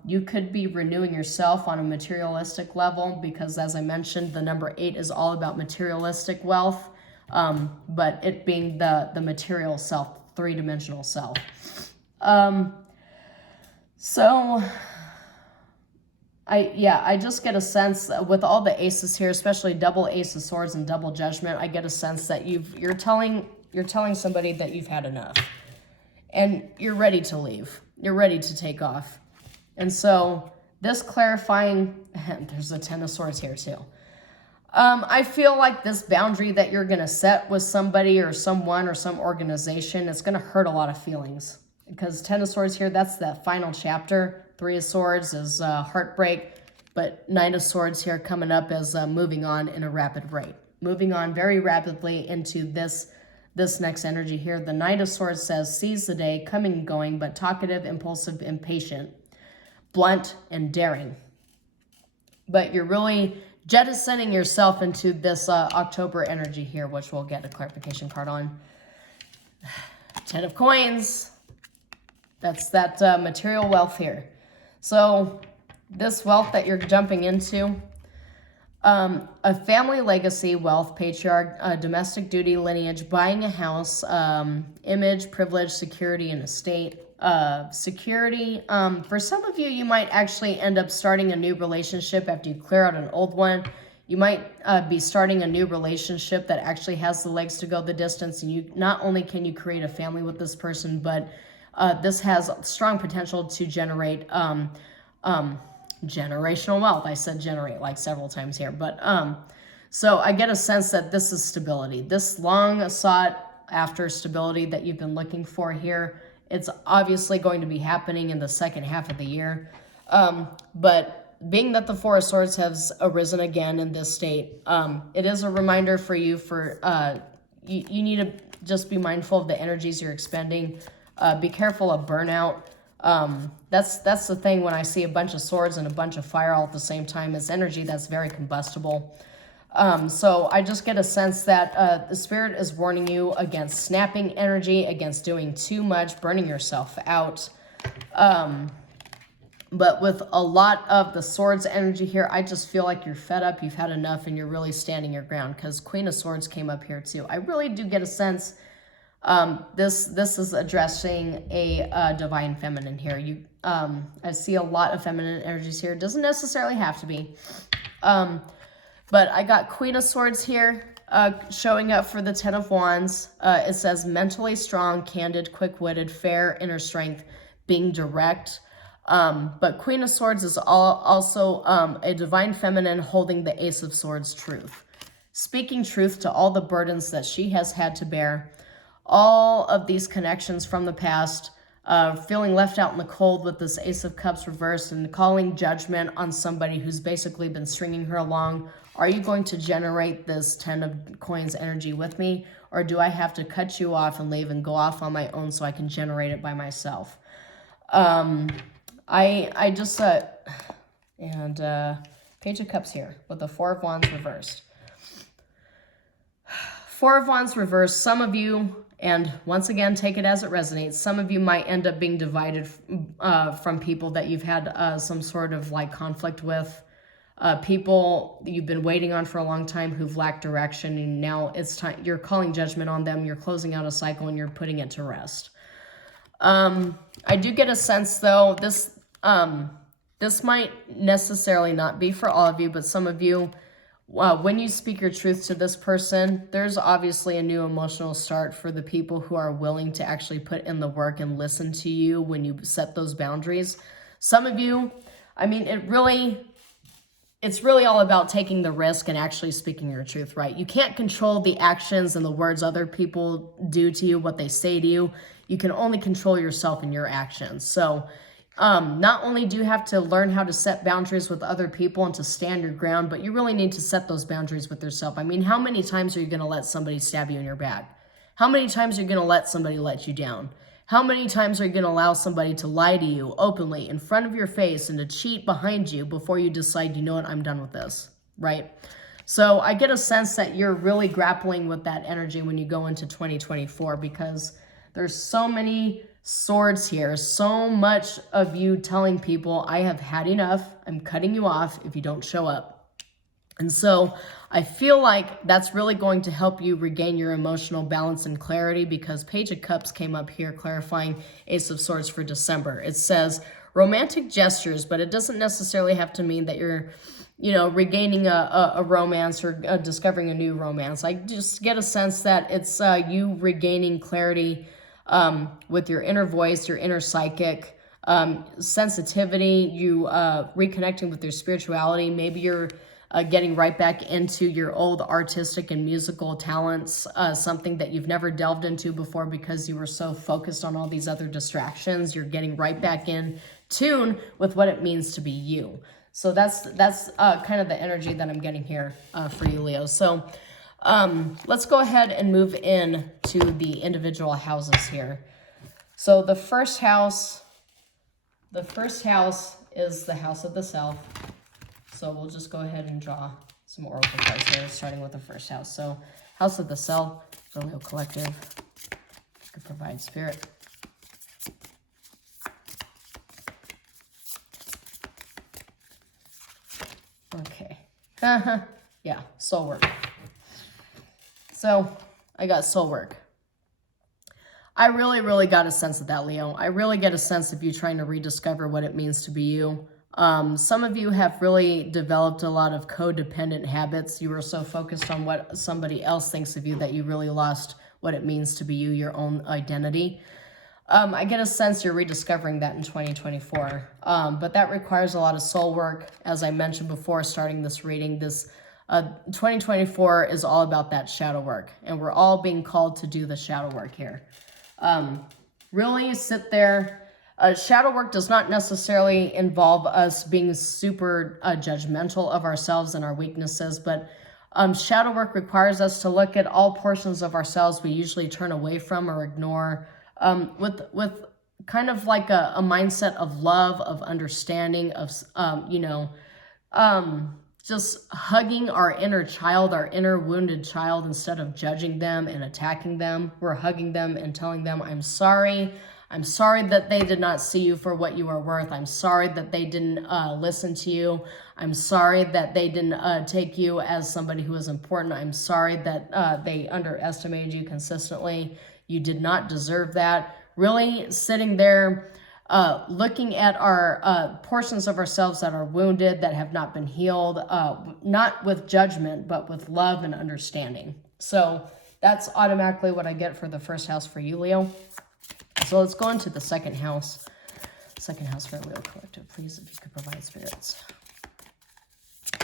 You could be renewing yourself on a materialistic level because, as I mentioned, the number 8 is all about materialistic wealth. But it being the material self, three-dimensional self. So, I just get a sense with all the aces here, especially double Ace of Swords and double Judgment, I get a sense that you're telling somebody that you've had enough, and you're ready to leave. You're ready to take off. And so this clarifying, there's a Ten of Swords here too. I feel like this boundary that you're going to set with somebody or someone or some organization, it's going to hurt a lot of feelings. Because Ten of Swords here, that's the final chapter. Three of Swords is heartbreak, but Nine of Swords here coming up is moving on in a rapid rate. Moving on very rapidly into this next energy here. The Knight of Swords says, seize the day, coming and going, but talkative, impulsive, impatient, blunt, and daring. But you're really jettisoning yourself into this October energy here, which we'll get a clarification card on. 10 of Coins. That's that material wealth here. So this wealth that you're jumping into, a family legacy, wealth, patriarch, domestic duty, lineage, buying a house, image, privilege, security, and estate. Security, for some of you, you might actually end up starting a new relationship after you clear out an old one. You might be starting a new relationship that actually has the legs to go the distance, and you not only can you create a family with this person, but this has strong potential to generate generational wealth. I said generate like several times here, but so I get a sense that this is stability. This long sought after stability that you've been looking for here, it's obviously going to be happening in the second half of the year. But being that the Four of Swords has arisen again in this state, it is a reminder for you for you need to just be mindful of the energies you're expending. Be careful of burnout. That's the thing when I see a bunch of swords and a bunch of fire all at the same time. It's energy that's very combustible. So I just get a sense that the Spirit is warning you against snapping energy, against doing too much, burning yourself out. But with a lot of the Swords energy here, I just feel like you're fed up, you've had enough, and you're really standing your ground, because Queen of Swords came up here too. I really do get a sense this is addressing a divine feminine here. I see a lot of feminine energies here. It doesn't necessarily have to be. But I got Queen of Swords here showing up for the Ten of Wands. It says mentally strong, candid, quick-witted, fair, inner strength, being direct. But Queen of Swords is also a divine feminine holding the Ace of Swords truth. Speaking truth to all the burdens that she has had to bear. All of these connections from the past, feeling left out in the cold with this Ace of Cups reversed, and calling judgment on somebody who's basically been stringing her along. Are you going to generate this 10 of Coins energy with me? Or do I have to cut you off and leave and go off on my own so I can generate it by myself? I just, Page of Cups here with the Four of Wands reversed. Four of Wands reversed, some of you, and once again, take it as it resonates, some of you might end up being divided from people that you've had some sort of like conflict with, people you've been waiting on for a long time who've lacked direction, and now it's time, you're calling judgment on them, you're closing out a cycle, and you're putting it to rest. I do get a sense, though, this might necessarily not be for all of you, but some of you, when you speak your truth to this person, there's obviously a new emotional start for the people who are willing to actually put in the work and listen to you when you set those boundaries. Some of you, I mean, it's really all about taking the risk and actually speaking your truth, right? You can't control the actions and the words other people do to you, what they say to you. You can only control yourself and your actions. So not only do you have to learn how to set boundaries with other people and to stand your ground, but you really need to set those boundaries with yourself. I mean, how many times are you going to let somebody stab you in your back? How many times are you going to let somebody let you down? How many times are you going to allow somebody to lie to you openly in front of your face and to cheat behind you before you decide, you know what, I'm done with this, right? So I get a sense that you're really grappling with that energy when you go into 2024, because there's so many swords here, so much of you telling people, I have had enough, I'm cutting you off if you don't show up. And so I feel like that's really going to help you regain your emotional balance and clarity, because Page of Cups came up here clarifying Ace of Swords for December. It says romantic gestures, but it doesn't necessarily have to mean that you're, regaining a romance or discovering a new romance. I just get a sense that it's you regaining clarity with your inner voice, your inner psychic, sensitivity, you reconnecting with your spirituality. Maybe you're getting right back into your old artistic and musical talents, something that you've never delved into before because you were so focused on all these other distractions. You're getting right back in tune with what it means to be you. So that's kind of the energy that I'm getting here for you, Leo. So let's go ahead and move in to the individual houses here. So the first house is the house of the self. So we'll just go ahead and draw some oracle cards here, starting with the first house. So house of the self, the Leo collective, could provide spirit. Okay. Yeah, soul work. So I got soul work. I really got a sense of that, Leo. I really get a sense of you trying to rediscover what it means to be you. Some of you have really developed a lot of codependent habits. You were so focused on what somebody else thinks of you that you really lost what it means to be you, your own identity. I get a sense you're rediscovering that in 2024. But that requires a lot of soul work. As I mentioned before, starting this reading, 2024 is all about that shadow work. And we're all being called to do the shadow work here. Really sit there. Shadow work does not necessarily involve us being super judgmental of ourselves and our weaknesses, but shadow work requires us to look at all portions of ourselves we usually turn away from or ignore, with kind of like a mindset of love, of understanding, of just hugging our inner child, our inner wounded child, instead of judging them and attacking them. We're hugging them and telling them, I'm sorry I'm sorry that they did not see you for what you are worth. I'm sorry that they didn't listen to you. I'm sorry that they didn't take you as somebody who is important. I'm sorry that they underestimated you consistently. You did not deserve that. Really sitting there looking at our portions of ourselves that are wounded, that have not been healed, not with judgment, but with love and understanding. So that's automatically what I get for the first house for you, Leo. So let's go into the second house. Second house for Leo Collective, please, if you could provide spirits.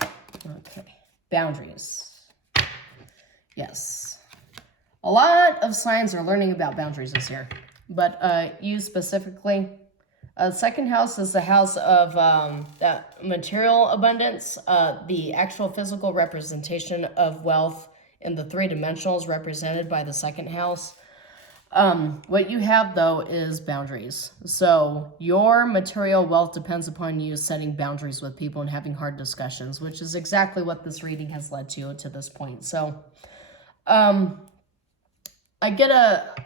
Okay. Boundaries. Yes. A lot of signs are learning about boundaries this year. But you specifically, second house is the house of material abundance, the actual physical representation of wealth in the three dimensionals represented by the second house. What you have, though, is boundaries. So your material wealth depends upon you setting boundaries with people and having hard discussions, which is exactly what this reading has led to this point. So I get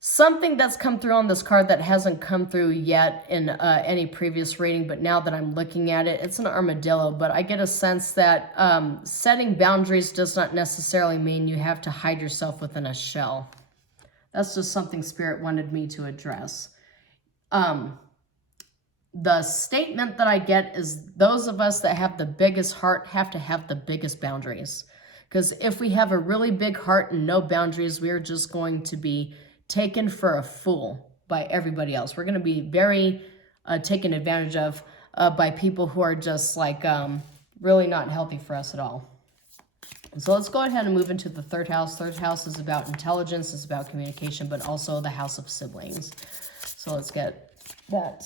something that's come through on this card that hasn't come through yet in any previous reading, but now that I'm looking at it, it's an armadillo, but I get a sense that setting boundaries does not necessarily mean you have to hide yourself within a shell. That's just something Spirit wanted me to address. The statement that I get is those of us that have the biggest heart have to have the biggest boundaries. Because if we have a really big heart and no boundaries, we're just going to be taken for a fool by everybody else. We're going to be very taken advantage of by people who are just like really not healthy for us at all. So let's go ahead and move into the third house. Third house is about intelligence, it's about communication, but also the house of siblings. So let's get that.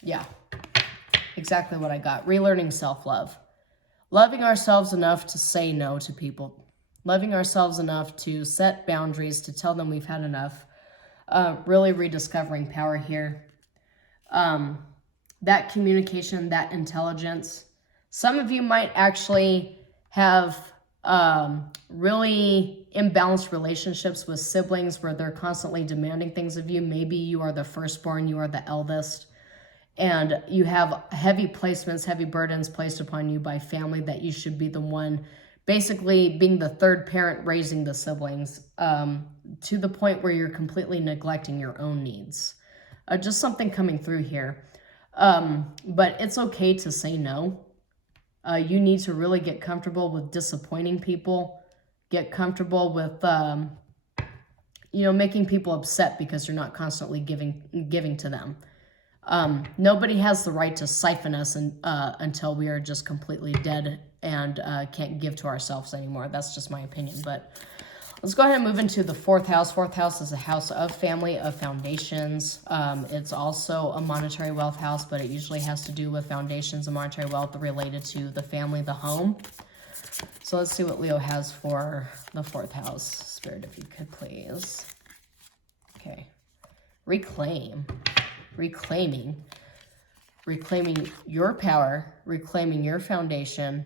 Yeah, exactly what I got. Relearning self-love. Loving ourselves enough to say no to people. Loving ourselves enough to set boundaries, to tell them we've had enough. Really rediscovering power here. That communication, that intelligence. Some of you might actually have really imbalanced relationships with siblings where they're constantly demanding things of you. Maybe you are the firstborn, you are the eldest, and you have heavy placements, heavy burdens placed upon you by family that you should be the one basically being the third parent raising the siblings to the point where you're completely neglecting your own needs. Just something coming through here. But it's okay to say no. You need to really get comfortable with disappointing people. Get comfortable with, making people upset because you're not constantly giving to them. Nobody has the right to siphon us until we are just completely dead and can't give to ourselves anymore. That's just my opinion. But let's go ahead and move into the fourth house. Fourth house is a house of family, of foundations. It's also a monetary wealth house, but it usually has to do with foundations and monetary wealth related to the family, the home. So let's see what Leo has for the fourth house. Spirit, if you could, please. Okay. Reclaiming your power, reclaiming your foundation.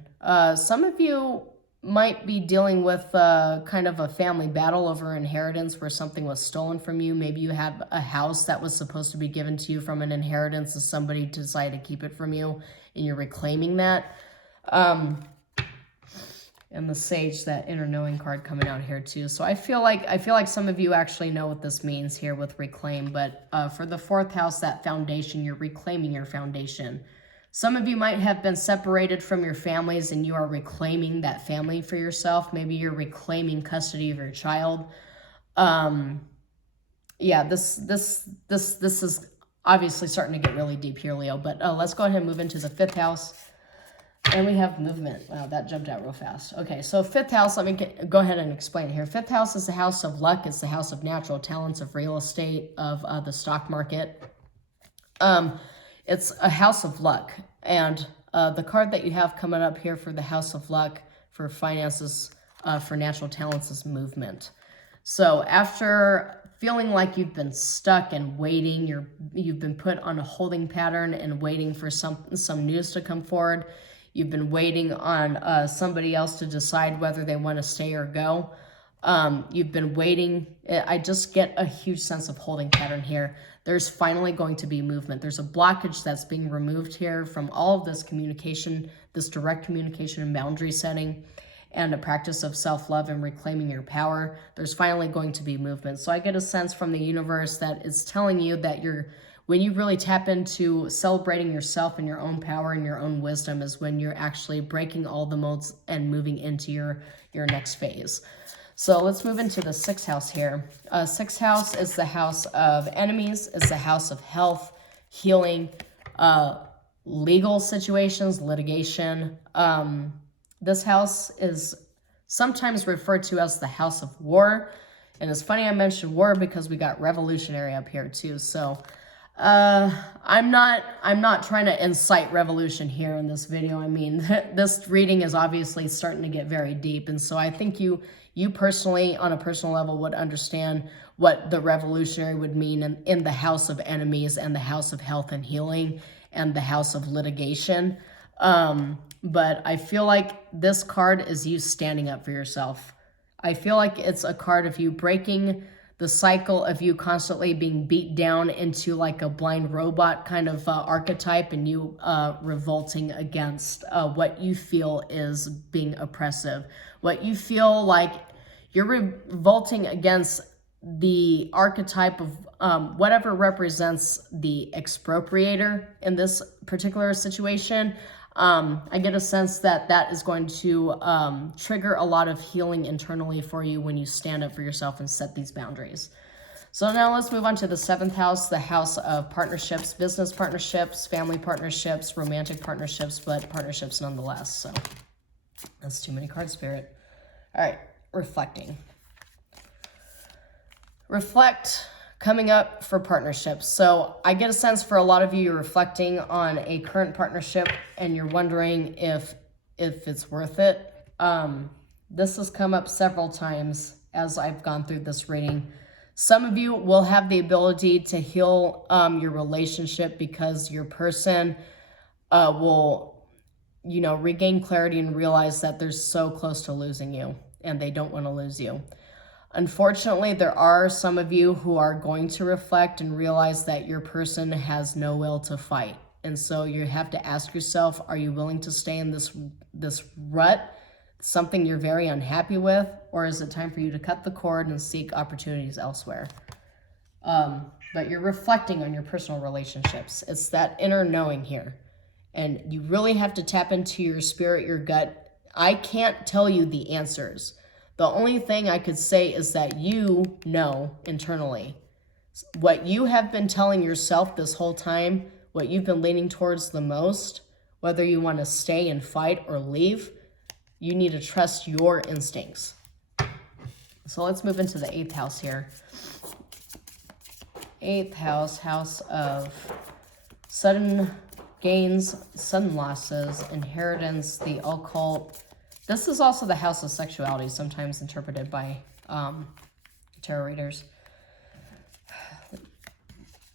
Some of you might be dealing with kind of a family battle over inheritance where something was stolen from you. Maybe you have a house that was supposed to be given to you from an inheritance and somebody decided to keep it from you and you're reclaiming that. And the Sage, that inner knowing card coming out here too. So I feel like some of you actually know what this means here with reclaim. But for the fourth house, that foundation, you're reclaiming your foundation. Some of you might have been separated from your families and you are reclaiming that family for yourself. Maybe you're reclaiming custody of your child. Yeah, this is obviously starting to get really deep here, Leo. But let's go ahead and move into the fifth house. And we have movement. Wow, that jumped out real fast. Okay, so fifth house, let me go ahead and explain it here. Fifth house is the house of luck. It's the house of natural talents, of real estate, of the stock market. It's a house of luck. And the card that you have coming up here for the house of luck, for finances, for natural talents is movement. So after feeling like you've been stuck and waiting, you've been put on a holding pattern and waiting for some news to come forward. You've been waiting on somebody else to decide whether they want to stay or go. You've been waiting. I just get a huge sense of holding pattern here. There's finally going to be movement. There's a blockage that's being removed here from all of this communication, this direct communication and boundary setting, and a practice of self-love and reclaiming your power. There's finally going to be movement. So I get a sense from the universe that it's telling you that when you really tap into celebrating yourself and your own power and your own wisdom is when you're actually breaking all the molds and moving into your next phase. So let's move into the 6th house here. 6th house is the house of enemies. It's the house of health, healing, legal situations, litigation. This house is sometimes referred to as the house of war. And it's funny I mentioned war because we got revolutionary up here too. So I'm not trying to incite revolution here in this video. I mean, this reading is obviously starting to get very deep. And so I think you personally, on a personal level, would understand what the revolutionary would mean in the house of enemies and the house of health and healing and the house of litigation. But I feel like this card is you standing up for yourself. I feel like it's a card of you breaking the cycle of you constantly being beat down into like a blind robot kind of archetype, and you revolting against what you feel is being oppressive. What you feel like you're revolting against the archetype of whatever represents the expropriator in this particular situation. I get a sense that that is going to trigger a lot of healing internally for you when you stand up for yourself and set these boundaries. So now let's move on to the 7th house, the house of partnerships, business partnerships, family partnerships, romantic partnerships, but partnerships nonetheless. So that's too many cards, Spirit. All right, reflecting. Reflect. Coming up for partnerships. So I get a sense for a lot of you, you're reflecting on a current partnership and you're wondering if it's worth it. This has come up several times as I've gone through this reading. Some of you will have the ability to heal your relationship because your person will, regain clarity and realize that they're so close to losing you and they don't want to lose you. Unfortunately, there are some of you who are going to reflect and realize that your person has no will to fight. And so you have to ask yourself, are you willing to stay in this rut, something you're very unhappy with, or is it time for you to cut the cord and seek opportunities elsewhere? But you're reflecting on your personal relationships. It's that inner knowing here. And you really have to tap into your spirit, your gut. I can't tell you the answers. The only thing I could say is that you know internally what you have been telling yourself this whole time, what you've been leaning towards the most, whether you want to stay and fight or leave, you need to trust your instincts. So let's move into the 8th house here. 8th house, house of sudden gains, sudden losses, inheritance, the occult. This is also the house of sexuality, sometimes interpreted by tarot readers.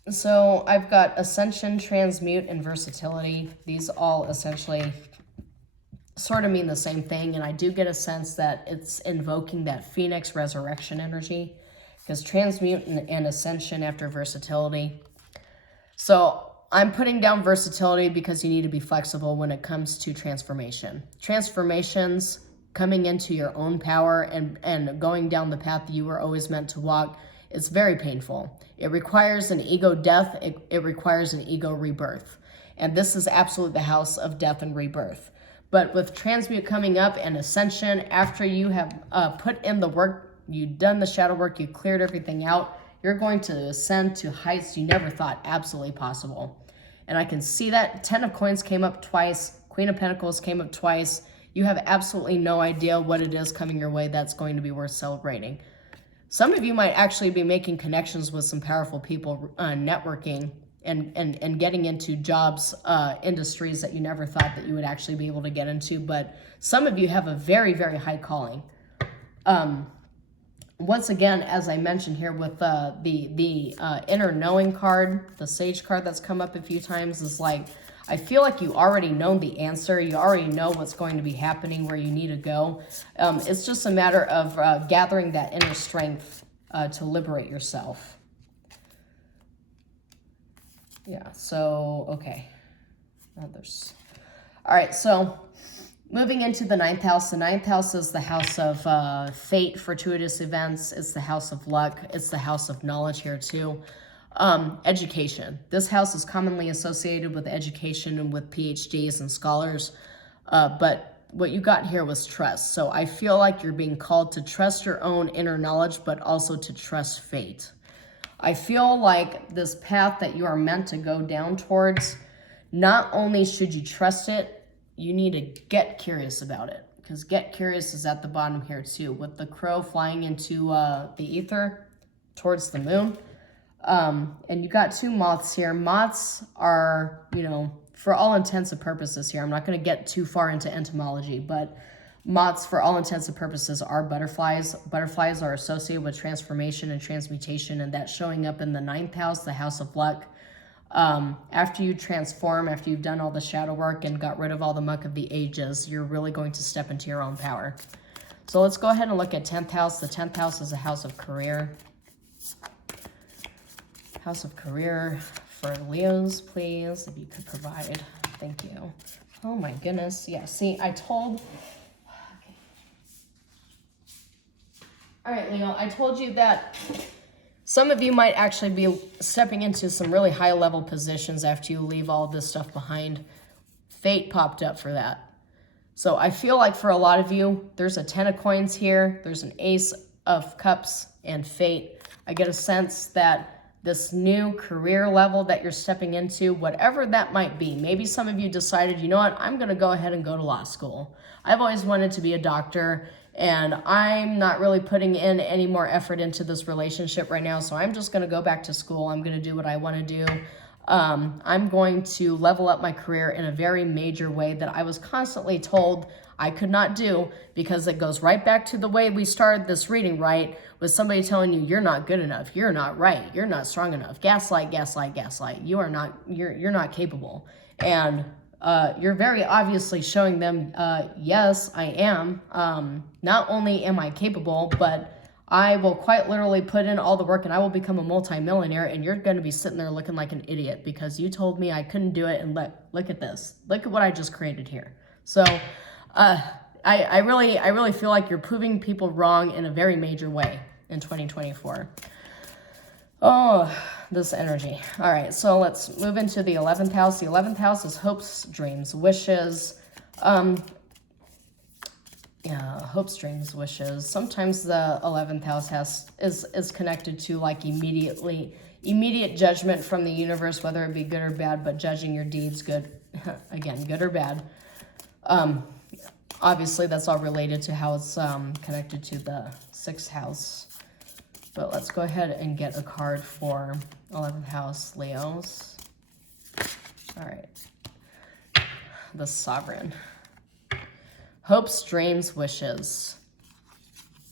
So I've got ascension, transmute, and versatility. These all essentially sort of mean the same thing, and I do get a sense that it's invoking that phoenix resurrection energy, because transmute and ascension after versatility. So I'm putting down versatility because you need to be flexible when it comes to transformation. Transformations, coming into your own power and going down the path that you were always meant to walk, it's very painful. It requires an ego death. It requires an ego rebirth. And this is absolutely the house of death and rebirth. But with transmute coming up and ascension, after you have put in the work, you've done the shadow work, you cleared everything out, you're going to ascend to heights you never thought absolutely possible. And I can see that. 10 of Coins came up twice. Queen of Pentacles came up twice. You have absolutely no idea what it is coming your way that's going to be worth celebrating. Some of you might actually be making connections with some powerful people, networking and getting into jobs, industries that you never thought that you would actually be able to get into. But some of you have a very, very high calling. Once again, as I mentioned here with the inner knowing card, the Sage card that's come up a few times is like, I feel like you already know the answer. You already know what's going to be happening, where you need to go. It's just a matter of gathering that inner strength to liberate yourself. Yeah, so, okay. All right, so moving into the 9th house. The 9th house is the house of fate, fortuitous events. It's the house of luck. It's the house of knowledge here too. Education. This house is commonly associated with education and with PhDs and scholars. But what you got here was trust. So I feel like you're being called to trust your own inner knowledge, but also to trust fate. I feel like this path that you are meant to go down towards, not only should you trust it, you need to get curious about it. Because get curious is at the bottom here too, with the crow flying into the ether towards the moon. And you got 2 moths here. Moths are, you know, for all intents and purposes here, I'm not going to get too far into entomology, but moths, for all intents and purposes, are butterflies. Butterflies are associated with transformation and transmutation, and that's showing up in the 9th house, the house of luck. After you transform, after you've done all the shadow work and got rid of all the muck of the ages, you're really going to step into your own power. So let's go ahead and look at 10th house. The 10th house is a house of career. House of career for Leos, please, if you could provide. Thank you. Oh my goodness. Yeah, see, I told... Okay. All right, Leo, I told you that some of you might actually be stepping into some really high-level positions after you leave all this stuff behind. Fate popped up for that. So I feel like for a lot of you, there's a 10 of coins here, there's an ace of cups, and fate. I get a sense that this new career level that you're stepping into, whatever that might be, maybe some of you decided, you know what, I'm going to go ahead and go to law school. I've always wanted to be a doctor, and I'm not really putting in any more effort into this relationship right now, so I'm just going to go back to school. I'm going to do what I want to do. I'm going to level up my career in a very major way that I was constantly told I could not do, because it goes right back to the way we started this reading, right? With somebody telling you you're not good enough, you're not right, you're not strong enough. Gaslight, gaslight, gaslight. You're not capable. And you're very obviously showing them, yes, I am. Not only am I capable, but I will quite literally put in all the work and I will become a multimillionaire, and you're going to be sitting there looking like an idiot because you told me I couldn't do it, and look at this. Look at what I just created here. So I really feel like you're proving people wrong in a very major way in 2024. Oh, this energy. All right, so let's move into the 11th house. The 11th house is hopes, dreams, wishes. Hopes, dreams, wishes. Sometimes the 11th house is connected to like immediate judgment from the universe, whether it be good or bad, but judging your deeds, good, again, good or bad. Obviously, that's all related to how it's connected to the 6th house. But let's go ahead and get a card for 11th house Leos. All right. The Sovereign. Hopes, dreams, wishes.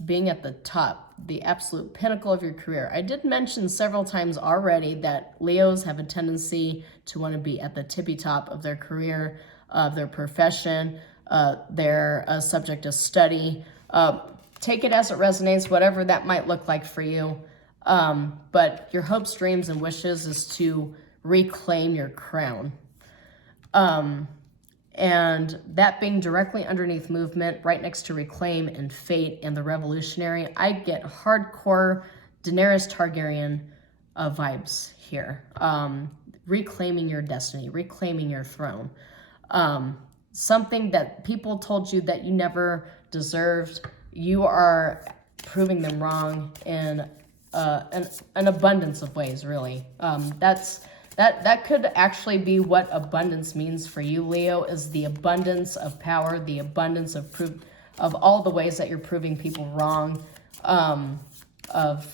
Being at the top, the absolute pinnacle of your career. I did mention several times already that Leos have a tendency to want to be at the tippy top of their career, of their profession, their subject of study. Take it as it resonates, whatever that might look like for you. But your hopes, dreams, and wishes is to reclaim your crown. And that being directly underneath movement, right next to reclaim and fate and the revolutionary, I get hardcore Daenerys Targaryen vibes here. Reclaiming your destiny, reclaiming your throne. Something that people told you that you never deserved, you are proving them wrong in an abundance of ways, really. That could actually be what abundance means for you, Leo, is the abundance of power, the abundance of all the ways that you're proving people wrong, of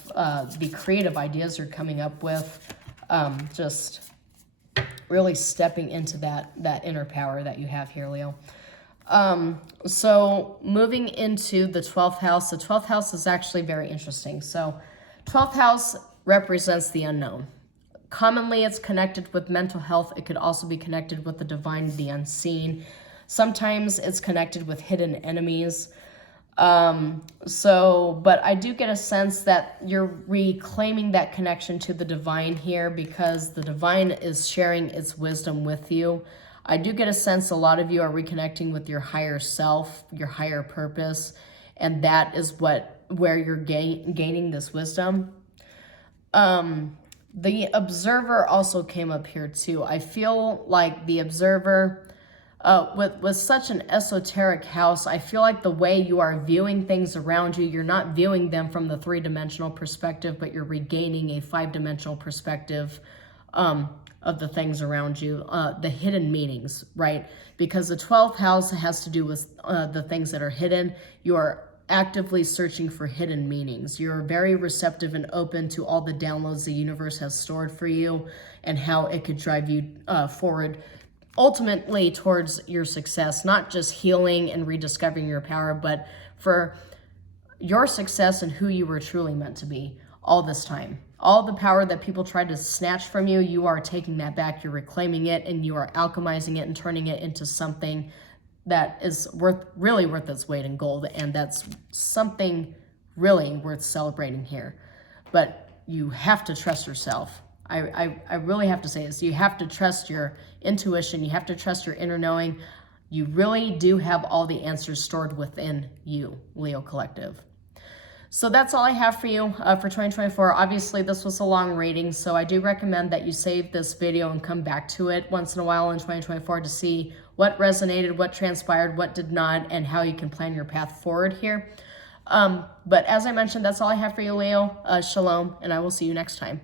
the creative ideas you're coming up with, just really stepping into that inner power that you have here, Leo. So moving into the 12th house, the 12th house is actually very interesting. So 12th house represents the unknown. Commonly, it's connected with mental health. It could also be connected with the divine, the unseen. Sometimes it's connected with hidden enemies. But I do get a sense that you're reclaiming that connection to the divine here, because the divine is sharing its wisdom with you. I do get a sense a lot of you are reconnecting with your higher self, your higher purpose, and that is where you're gaining this wisdom. The observer also came up here too. I feel like the observer, with such an esoteric house, I feel like the way you are viewing things around you, you're not viewing them from the 3-dimensional perspective, but you're regaining a 5-dimensional perspective of the things around you, the hidden meanings, right? Because the 12th house has to do with the things that are hidden. You are actively searching for hidden meanings. You're very receptive and open to all the downloads the universe has stored for you and how it could drive you forward ultimately towards your success, not just healing and rediscovering your power, but for your success and who you were truly meant to be all this time. All the power that people tried to snatch from you, you are taking that back, you're reclaiming it, and you are alchemizing it and turning it into something that is really worth its weight in gold, and that's something really worth celebrating here. But you have to trust yourself. I really have to say this. You have to trust your intuition. You have to trust your inner knowing. You really do have all the answers stored within you, Leo Collective. So that's all I have for you for 2024. Obviously, this was a long reading, so I do recommend that you save this video and come back to it once in a while in 2024 to see what resonated, what transpired, what did not, and how you can plan your path forward here. But as I mentioned, that's all I have for you, Leo. Shalom, and I will see you next time.